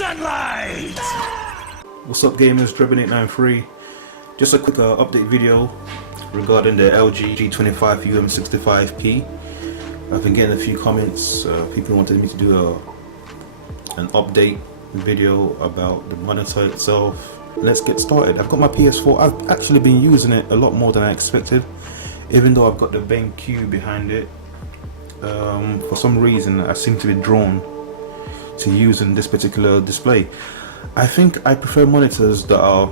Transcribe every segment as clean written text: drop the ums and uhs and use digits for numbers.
sunlight! What's up gamers, Drebin893. Just a quick update video regarding the LG G25UM65P. I've been getting a few comments, people wanted me to do an update video about the monitor itself. Let's get started. I've got my PS4. I've actually been using it a lot more than I expected, even though I've got the BenQ behind it. For some reason I seem to be drawn to using this particular display. I think I prefer monitors that are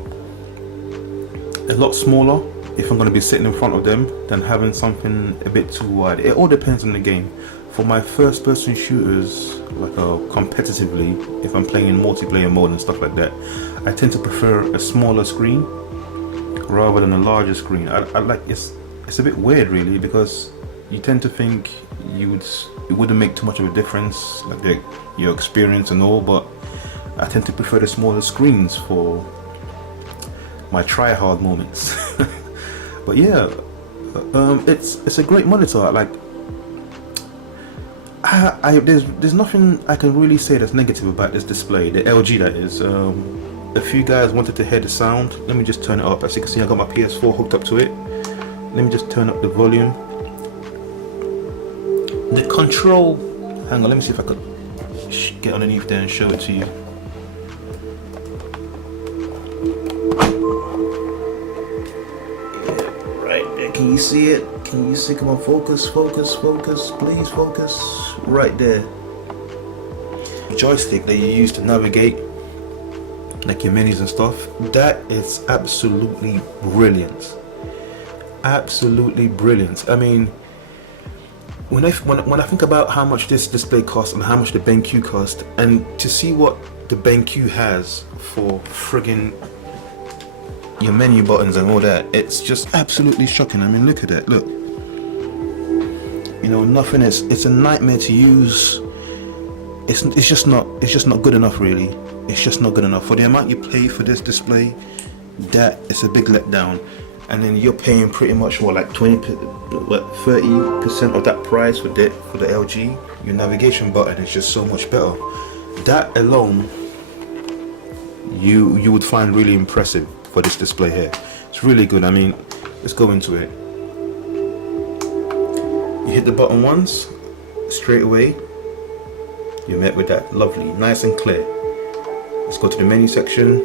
a lot smaller if I'm going to be sitting in front of them than having something a bit too wide. It all depends on the game. For my first person shooters, like competitively, if I'm playing in multiplayer mode and stuff like that, I tend to prefer a smaller screen rather than a larger screen. I like it's a bit weird really, because you tend to think it wouldn't make too much of a difference, like your experience and all, but I tend to prefer the smaller screens for my try-hard moments. But yeah, it's a great monitor. Like there's nothing I can really say that's negative about this display, the LG that is. A few guys wanted to hear the sound. Let me just turn it up. As you can see, I got my PS4 hooked up to it. Let me just turn up the volume. The control, hang on, let me see if I could get underneath there and show it to you. Yeah, right there, can you see it? Can you see? Come on, focus, focus, focus, please focus. Right there. The joystick that you use to navigate, like your menus and stuff, that is absolutely brilliant. Absolutely brilliant. I mean, when I think about how much this display costs and how much the BenQ cost, and to see what the BenQ has for friggin' your menu buttons and all that, it's just absolutely shocking. I mean, look at that. Look, you know, nothing is. It's a nightmare to use. It's just not good enough, really. It's just not good enough for the amount you pay for this display. That is a big letdown. And then you're paying pretty much what, like 30% of that price for the LG. Your navigation button is just so much better. That alone you would find really impressive for this display here. It's really good. I mean, let's go into it. You hit the button once, straight away you're met with that lovely, nice and clear. Let's go to the menu section.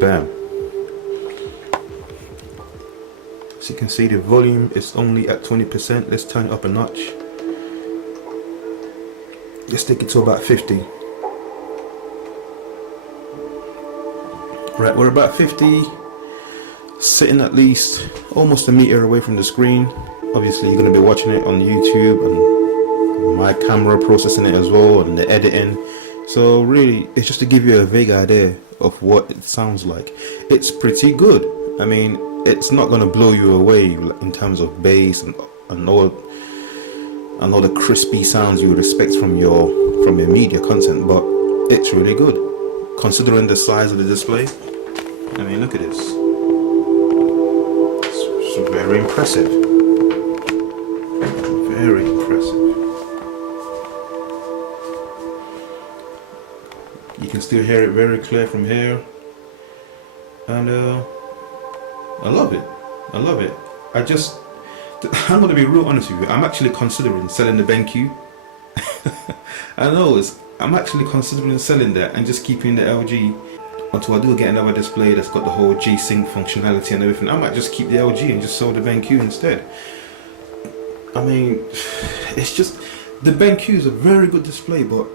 Bam. As you can see, the volume is only at 20%. Let's turn it up a notch. Let's take it to about 50. Right, we're about 50, sitting at least almost a meter away from the screen. Obviously you're going to be watching it on YouTube, and my camera processing it as well, and the editing. So really, it's just to give you a vague idea of what it sounds like. It's pretty good. I mean, it's not going to blow you away in terms of bass and all the crispy sounds you would expect from your media content, but it's really good considering the size of the display. I mean, look at this. It's very impressive. Very impressive. You can still hear it very clear from here, and I love it. I love it. I'm going to be real honest with you. I'm actually considering selling the BenQ. I know, I'm actually considering selling that and just keeping the LG until I do get another display that's got the whole G-Sync functionality and everything. I might just keep the LG and just sell the BenQ instead. I mean, it's just, the BenQ is a very good display, but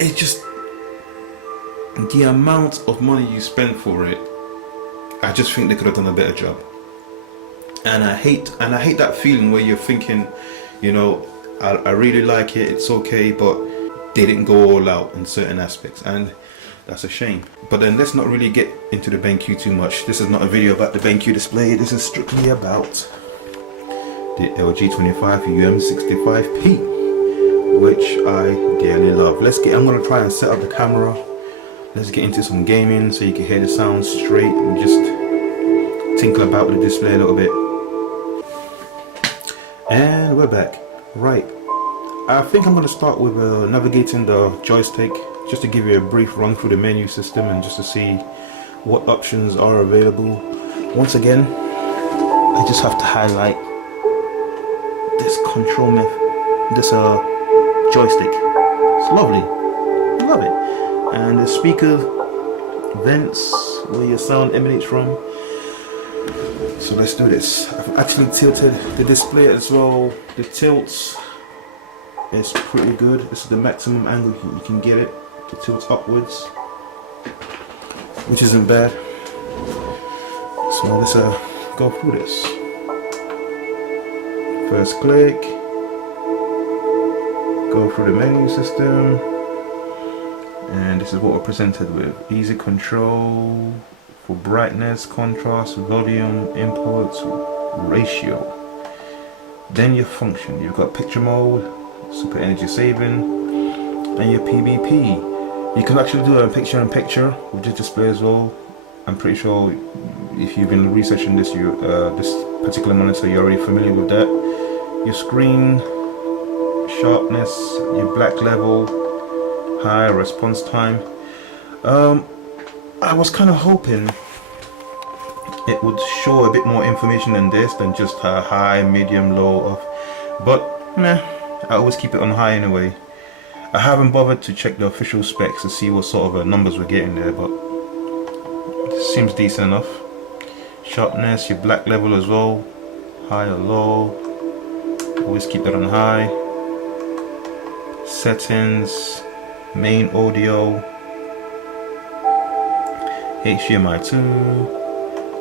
it's just the amount of money you spend for it. I just think they could have done a better job, and I hate that feeling where you're thinking, you know, I really like it, it's okay, but they didn't go all out in certain aspects, and that's a shame. But then let's not really get into the BenQ too much. This is not a video about the BenQ display. This is strictly about the LG 25UM65P, which I dearly love. I'm gonna try and set up the camera. Let's get into some gaming so you can hear the sound straight and just tinkle about with the display a little bit. And we're back. Right, I think I'm going to start with navigating the joystick, just to give you a brief run through the menu system and just to see what options are available. Once again, I just have to highlight this control method, this joystick. It's lovely, I love it. And the speaker vents where your sound emanates from. So let's do this. I've actually tilted the display as well. The tilts is pretty good. This is the maximum angle you can get it to tilt upwards, which isn't bad. So let's go through this. First click, go through the menu system, and this is what we're presented with. Easy control for brightness, contrast, volume, input, ratio. Then your function. You've got picture mode, super energy saving, and your PBP. You can actually do a picture-in-picture with this display as well. I'm pretty sure if you've been researching this, this particular monitor, you're already familiar with that. Your screen sharpness, your black level, high response time. I was kind of hoping it would show a bit more information than this, than just high, medium, low, off. But nah, I always keep it on high anyway. I haven't bothered to check the official specs to see what sort of numbers we're getting there, but it seems decent enough. Sharpness, your black level as well, high or low. Always keep that on high. Settings, main audio, HDMI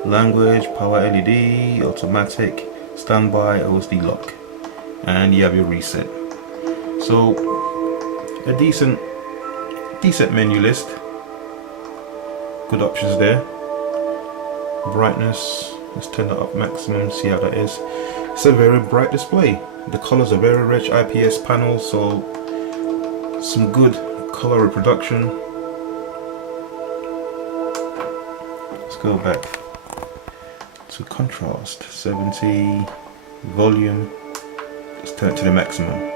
2, language, power LED, automatic, standby, OSD lock, and you have your reset. So a decent menu list. Good options there. Brightness, let's turn that up maximum, see how that is. It's a very bright display. The colors are very rich, IPS panel, so some good color reproduction. Let's go back to contrast, 70, volume, let's turn it to the maximum.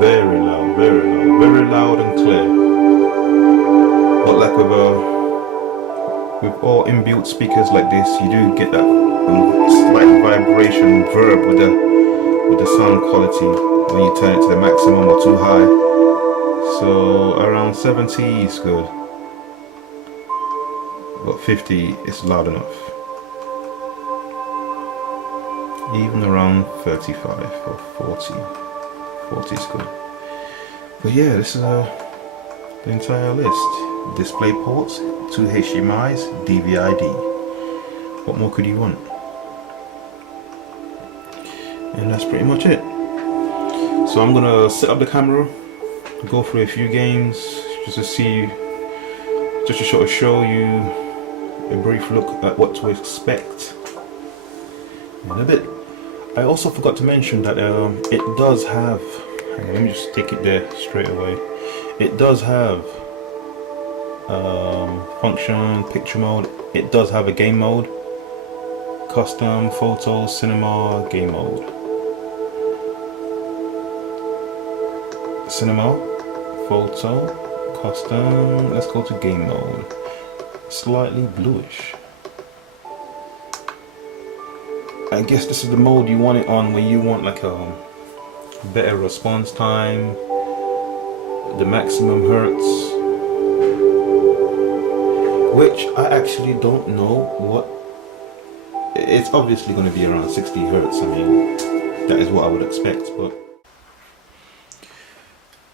Very loud, very loud and clear. But like with all inbuilt speakers like this, you do get that slight vibration verb with the sound quality when you turn it to the maximum or too high. So around 70 is good, but 50 is loud enough. Even around 35 or 40 is good. But yeah, this is the entire list. Display ports, 2 HDMIs, DVI-D. What more could you want? And that's pretty much it. So I'm gonna set up the camera, go through a few games, just to sort of show you a brief look at what to expect in a bit. I also forgot to mention that it does have, hang on, let me just take it there straight away. It does have function, picture mode. It does have a game mode, custom, photo, cinema, game mode. Cinema, photo, custom, let's go to game mode. Slightly bluish. I guess this is the mode you want it on when you want like a better response time, the maximum hertz, which I actually don't know what. It's obviously going to be around 60 hertz. I mean, that is what I would expect, but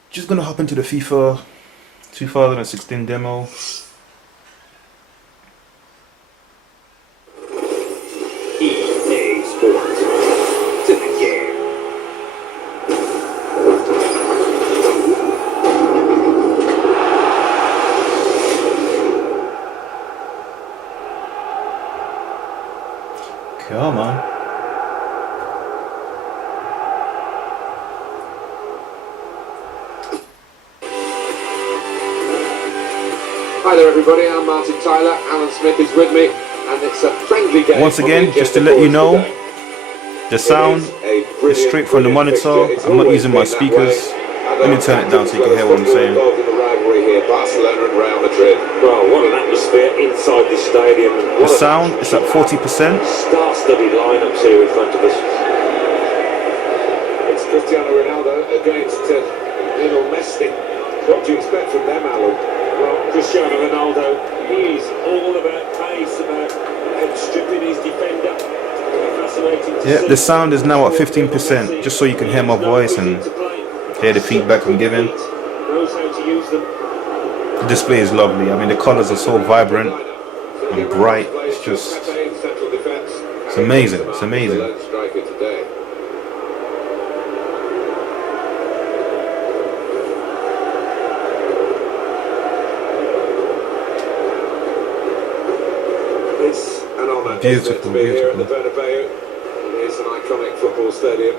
just gonna hop into the FIFA 2016 demo. EA Sports. It's in the game. Come on. Hi there everybody, I'm Martin Tyler, Alan Smith is with me, and it's a friendly game. Once again, just to let you know, The sound is straight from the monitor. I'm not using my speakers. Let me turn it down so you can hear what I'm saying. Well, what an atmosphere inside this stadium. The sound is at 40%. Star-studded lineups here in front of us. It's Cristiano Ronaldo against Lionel Messi. What do you expect from them, Alan? Well, Cristiano Ronaldo, he's all about pace, about outstripping his defender. Yeah, the sound is now at 15%, just so you can hear my voice and hear the feedback I'm giving. The display is lovely. I mean, the colors are so vibrant and bright. It's just, it's amazing. It's amazing. It's an honour, Beautiful, beautiful. The Bernabeu. It's an iconic football stadium.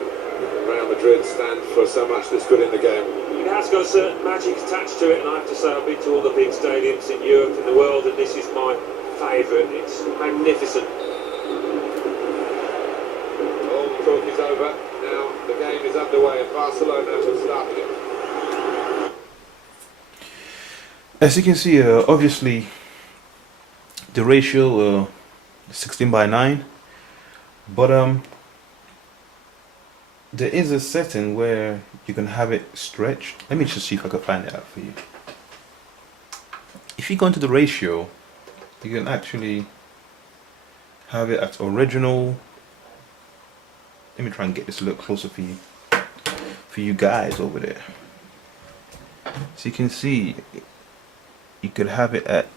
Real Madrid stand for so much that's good in the game. It has got a certain magic attached to it, and I have to say I've been to all the big stadiums in Europe and the world, and this is my favourite. It's magnificent. All the talk is over. Now the game is underway, and Barcelona have started it. As you can see, obviously the ratio 16:9, but there is a setting where you can have it stretched. Let me just see if I can find it out for you. If you go into the ratio, you can actually have it at original. Let me try and get this a little closer for you guys over there. So you can see you could have it at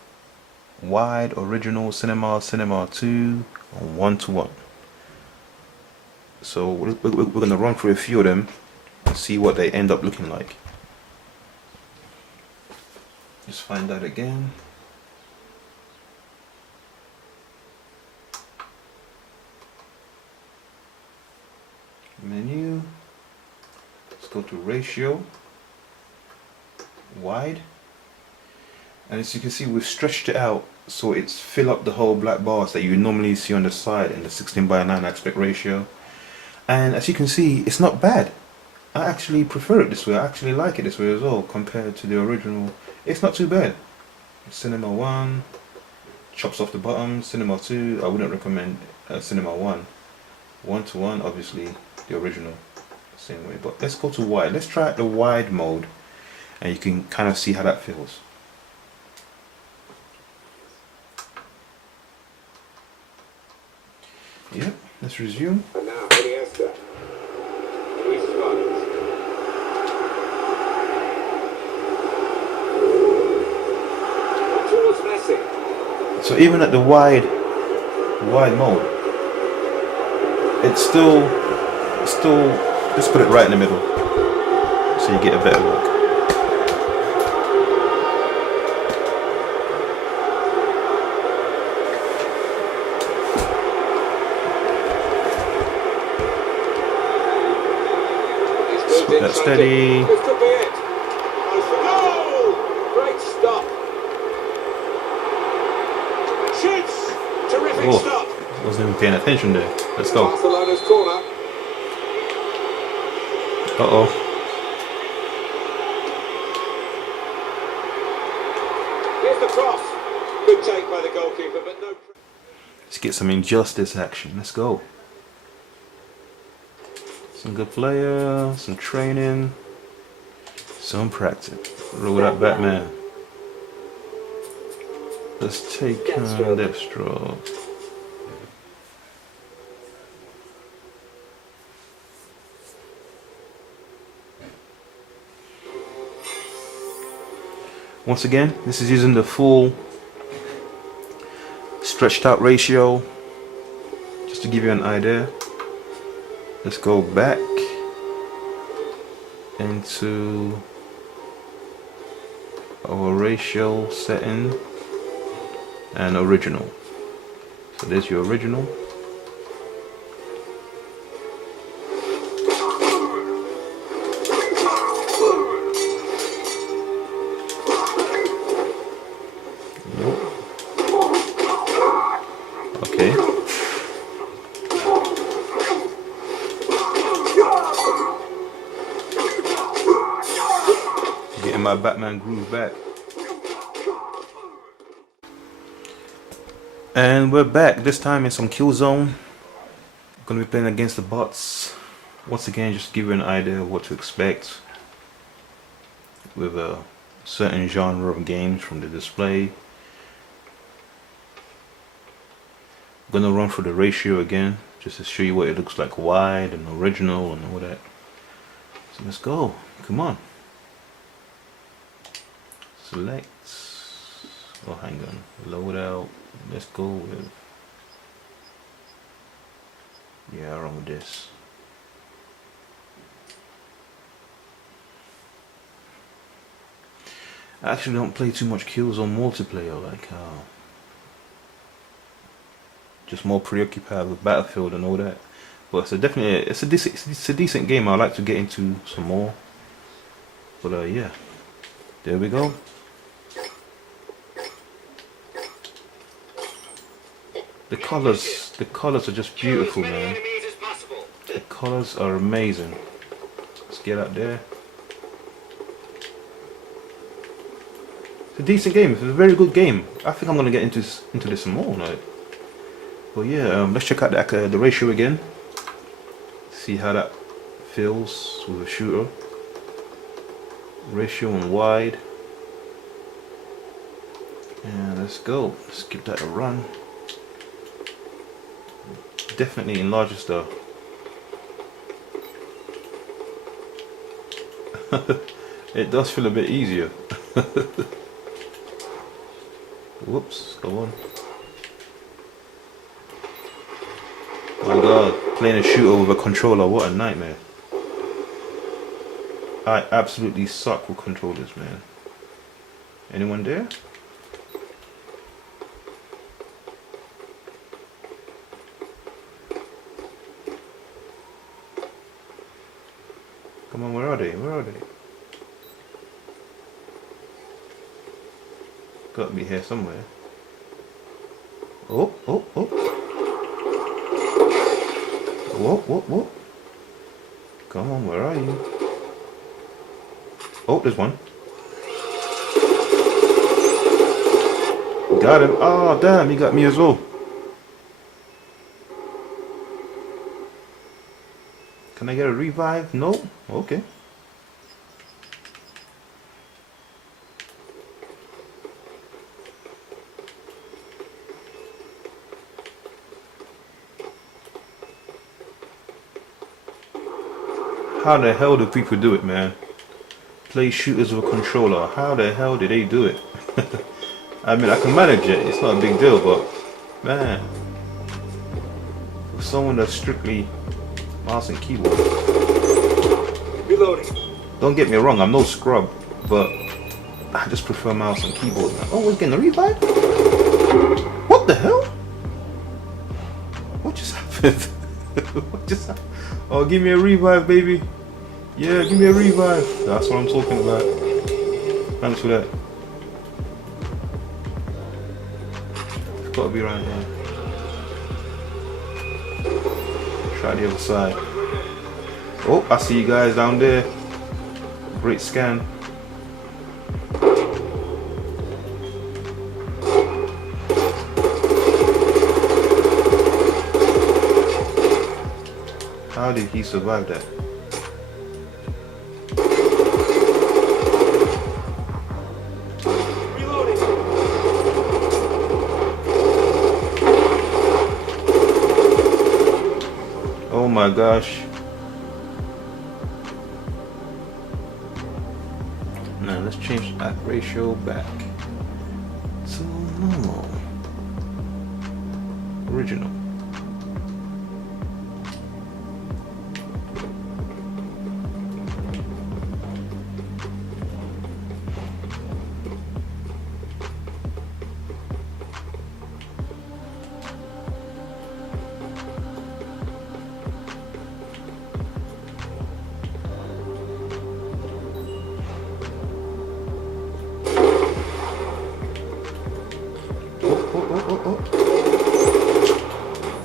wide, original, cinema 2, or 1:1. So we're going to run through a few of them and see what they end up looking like. Just find that again. Menu. Let's go to ratio, wide. And as you can see, we've stretched it out so it's fill up the whole black bars that you normally see on the side in the 16:9 aspect ratio. And as you can see, it's not bad. I actually prefer it this way. I actually like it this way as well compared to the original. It's not too bad. Cinema 1 chops off the bottom. Cinema 2, I wouldn't recommend Cinema 1. 1:1, obviously the original, same way. But let's go to wide. Let's try out the wide mode, and you can kind of see how that feels. Yep, let's resume. And now Iniesta. Luis Suarez. Towards Messi. So even at the wide mode, it's still, let's put it right in the middle so you get a better look. Put that steady. This could be it. Oh, great stop. Shoots. Terrific stop. Wasn't even paying attention there. Let's go. Barcelona's corner. Uh-oh. Here's the cross. Good take by the goalkeeper, but no. Let's get some injustice action. Let's go. Some good player, some training, some practice. Roll that Batman. Let's take Deathstroke. Once again, this is using the full stretched out ratio, just to give you an idea. Let's go back into our ratio setting and original. So there's your original. Getting my Batman groove back. And we're back, this time in some Killzone. Gonna be playing against the bots. Once again, just to give you an idea of what to expect with a certain genre of games from the display. Gonna run through the ratio again, just to show you what it looks like wide and original and all that. So let's go, come on. Select, oh hang on, load out, let's go with, yeah, I'll run with this. I actually don't play too much Killzone multiplayer, like just more preoccupied with Battlefield and all that. But it's a decent game. I like to get into some more. But yeah, there we go. The colors are just beautiful, man. The colors are amazing. Let's get out there. It's a decent game. It's a very good game. I think I'm gonna get into this some more now. But yeah, let's check out the ratio again. See how that feels with a shooter. Ratio and wide. And let's go. Let's give that a run. Definitely enlarges the it does feel a bit easier. Whoops, go on. My god, playing a shooter with a controller, what a nightmare. I absolutely suck with controllers, man. Anyone there? Come on, where are they? Where are they? Gotta be here somewhere. Oh, oh, oh. Whoa, whoa, whoa. Come on, where are you? Oh, there's one. Got him. Oh, damn, he got me as well. Can I get a revive? No? Okay. How the hell do people do it, man? Play shooters with a controller. How the hell did they do it? I mean, I can manage it. It's not a big deal, but man, for someone that's strictly mouse and keyboard. Reloading. Don't get me wrong, I'm no scrub, but I just prefer mouse and keyboard. Oh, we're getting a revive? What the hell? What just happened? What just happened? Oh, give me a revive, baby. Yeah, give me a revive. That's what I'm talking about. Thanks for that. It's gotta be around here. Try the other side. Oh, I see you guys down there. Great scan. How did he survive that? Reloading. Oh my gosh. Now let's change that ratio back to normal. Original.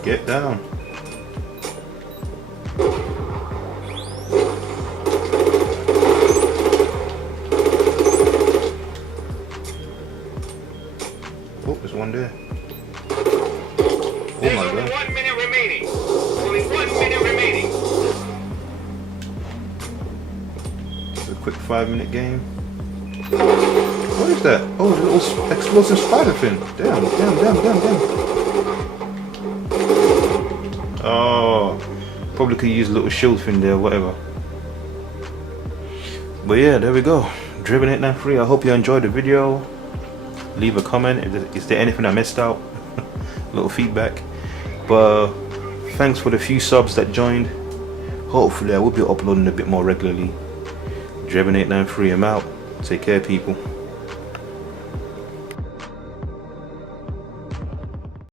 Get down. quick 5-minute game. What is that? Oh, a little explosive spider fin. Damn. Oh, probably could use a little shield fin there, whatever. But yeah, there we go. Driven 893. I hope you enjoyed the video. Leave a comment. Is there anything I missed out? A little feedback. But thanks for the few subs that joined. Hopefully I will be uploading a bit more regularly. Driven 893. I'm out. Take care, people.